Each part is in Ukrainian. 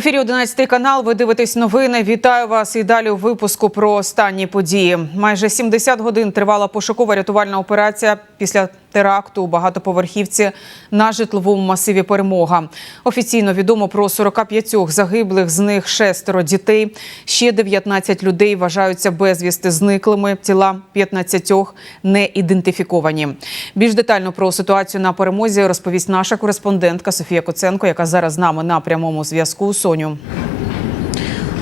ефірі 11 канал. Ви дивитесь новини. Вітаю вас і далі у випуску про останні події. Майже 70 годин тривала пошукова рятувальна операція після теракту у багатоповерхівці на житловому масиві Перемога. Офіційно відомо про 45 загиблих, з них шестеро дітей. Ще 19 людей вважаються безвісти зниклими. Тіла 15 не ідентифіковані. Більш детально про ситуацію на перемозі розповість наша кореспондентка Софія Коценко, яка зараз з нами на прямому зв'язку. Соню.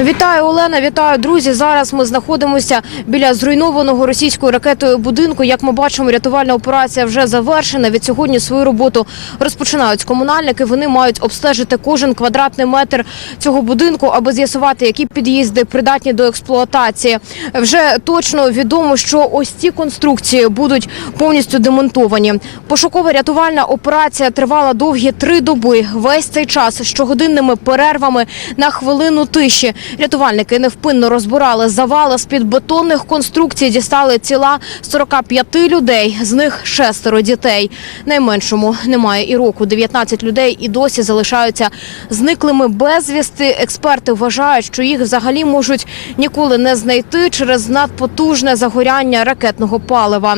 Вітаю, Олена. Вітаю, друзі. Зараз ми знаходимося біля зруйнованого російською ракетою будинку. Як ми бачимо, рятувальна операція вже завершена. Від сьогодні свою роботу розпочинають комунальники. Вони мають обстежити кожен квадратний метр цього будинку, аби з'ясувати, які під'їзди придатні до експлуатації. Вже точно відомо, що ось ці конструкції будуть повністю демонтовані. Пошукова рятувальна операція тривала довгі три доби. Весь цей час щогодинними перервами на хвилину тиші. Рятувальники невпинно розбирали завали з-під бетонних конструкцій. Дістали тіла 45 людей, з них шестеро дітей. Найменшому немає і року. 19 людей і досі залишаються зниклими безвісти. Експерти вважають, що їх взагалі можуть ніколи не знайти через надпотужне загоряння ракетного палива.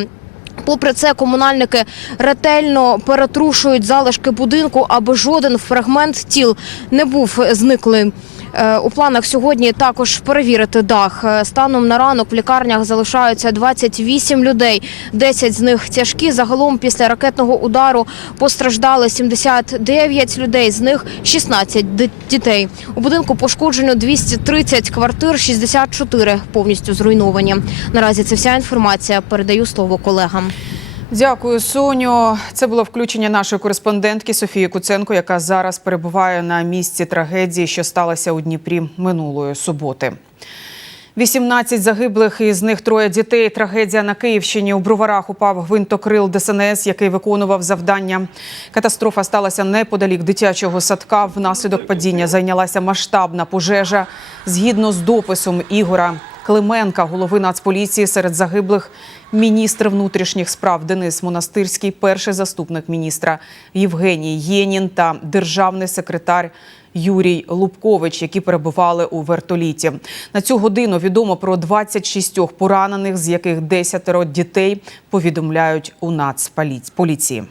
Попри це, комунальники ретельно перетрушують залишки будинку, аби жоден фрагмент тіл не був зниклий. Е, У планах сьогодні також перевірити дах. Е, Станом на ранок в лікарнях залишаються 28 людей. 10 з них тяжкі. Загалом після ракетного удару постраждали 79 людей, з них 16 дітей. У будинку пошкоджено 230 квартир, 64 повністю зруйновані. Наразі це вся інформація. Передаю слово колегам. Дякую, Соню. Це було включення нашої кореспондентки Софії Куценко, яка зараз перебуває на місці трагедії, що сталася у Дніпрі минулої суботи. 18 загиблих, із них троє дітей. Трагедія на Київщині. У броварах упав гвинтокрил ДСНС, який виконував завдання. Катастрофа сталася неподалік дитячого садка. Внаслідок падіння зайнялася масштабна пожежа. Згідно з дописом Ігора Клименка, голови Нацполіції серед загиблих, міністр внутрішніх справ Денис Монастирський, перший заступник міністра Євгеній Єнін та державний секретар Юрій Лубкович, які перебували у вертоліті. На цю годину відомо про 26 поранених, з яких 10 дітей повідомляють у Нацполіції.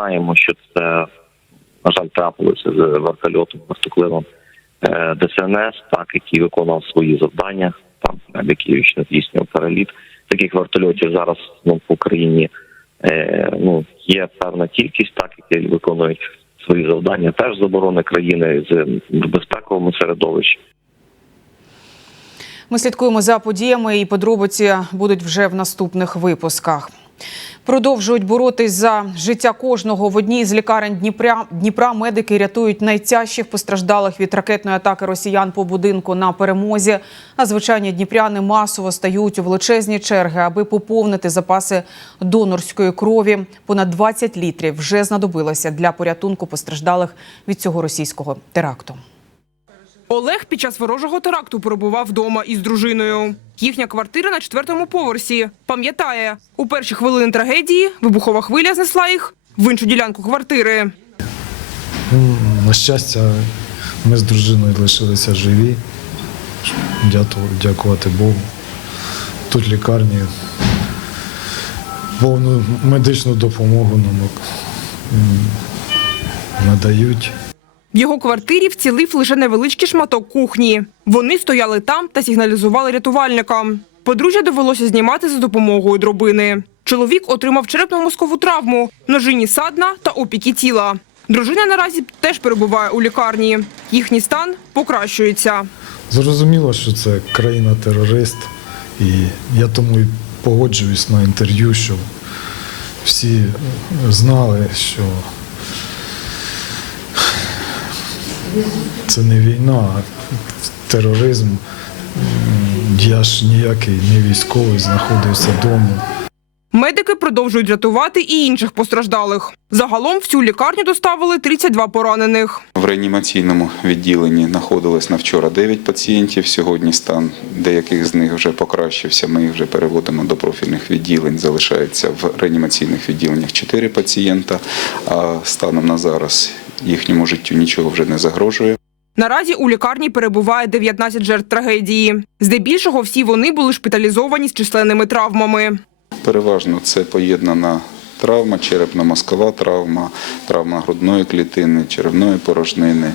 Знаємо, що це, на жаль, трапилося з вертольотом вертокливом е, ДСНС, так який виконував свої завдання. Там на Київщина здійснював переліт. Таких вертольотів зараз ну, в Україні е, ну є певна кількість, так які виконують свої завдання. Теж з оборони країни з безпековому середовищі. Ми слідкуємо за подіями і подробиці будуть вже в наступних випусках. Продовжують боротись за життя кожного в одній з лікарень Дніпра. Дніпра медики рятують найтяжчих постраждалих від ракетної атаки росіян по будинку на перемозі. А звичайні дніпряни масово стають у величезні черги, аби поповнити запаси донорської крові. Понад 20 літрів вже знадобилося для порятунку постраждалих від цього російського теракту. Олег під час ворожого теракту перебував вдома із дружиною. Їхня квартира на четвертому поверсі. Пам'ятає, у перші хвилини трагедії вибухова хвиля знесла їх в іншу ділянку квартири. Ну, на щастя, ми з дружиною лишилися живі. Дякувати Богу. Тут лікарні повну медичну допомогу нам надають. В його квартирі вцілив лише невеличкий шматок кухні. Вони стояли там та сигналізували рятувальникам. Подружжя довелося знімати за допомогою дробини. Чоловік отримав черепно-мозкову травму, ножині садна та опіки тіла. Дружина наразі теж перебуває у лікарні. Їхній стан покращується. Зрозуміло, що це країна-терорист, і я тому і погоджуюсь на інтерв'ю, щоб всі знали, що це не війна, а тероризм. Я ж ніякий не військовий, знаходився вдома. Медики продовжують рятувати і інших постраждалих. Загалом в цю лікарню доставили 32 поранених. В реанімаційному відділенні знаходилось на вчора 9 пацієнтів. Сьогодні стан деяких з них вже покращився. Ми їх вже переводимо до профільних відділень. Залишається в реанімаційних відділеннях 4 пацієнта. А станом на зараз їхньому життю нічого вже не загрожує. Наразі у лікарні перебуває 19 жертв трагедії. Здебільшого всі вони були шпиталізовані з численними травмами. Переважно це поєднана травма, черепно-мозкова травма, травма грудної клітини, черевної порожнини,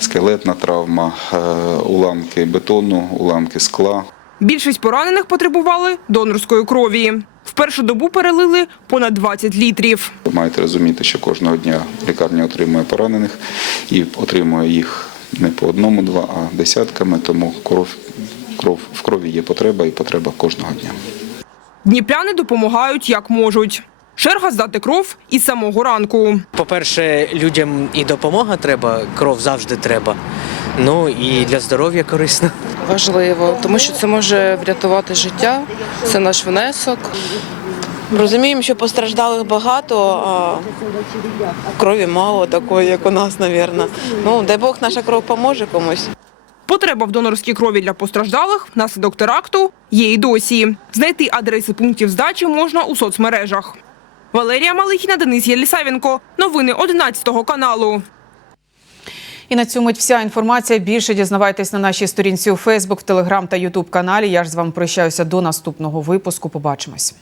скелетна травма, е, уламки бетону, уламки скла. Більшість поранених потребували донорської крові. В першу добу перелили понад 20 літрів. Ви маєте розуміти, що кожного дня лікарня отримує поранених і отримує їх не по одному, два, а десятками. Тому кров, кров в крові є потреба і потреба кожного дня. Дніпряни допомагають як можуть. Черга здати кров із самого ранку. По-перше, людям і допомога треба, кров завжди треба. Ну і для здоров'я корисно. важливо, тому що це може врятувати життя, це наш внесок. Розуміємо, що постраждалих багато, а крові мало такої, як у нас, мабуть. Ну, дай Бог, наша кров поможе комусь. Потреба в донорській крові для постраждалих внаслідок теракту є і досі. Знайти адреси пунктів здачі можна у соцмережах. Валерія Малихіна, Денис Єлісавенко. Новини 11 каналу. І на цьому вся інформація. Більше дізнавайтесь на нашій сторінці у Фейсбук, Телеграм та Ютуб каналі. Я ж з вами прощаюся до наступного випуску. Побачимось.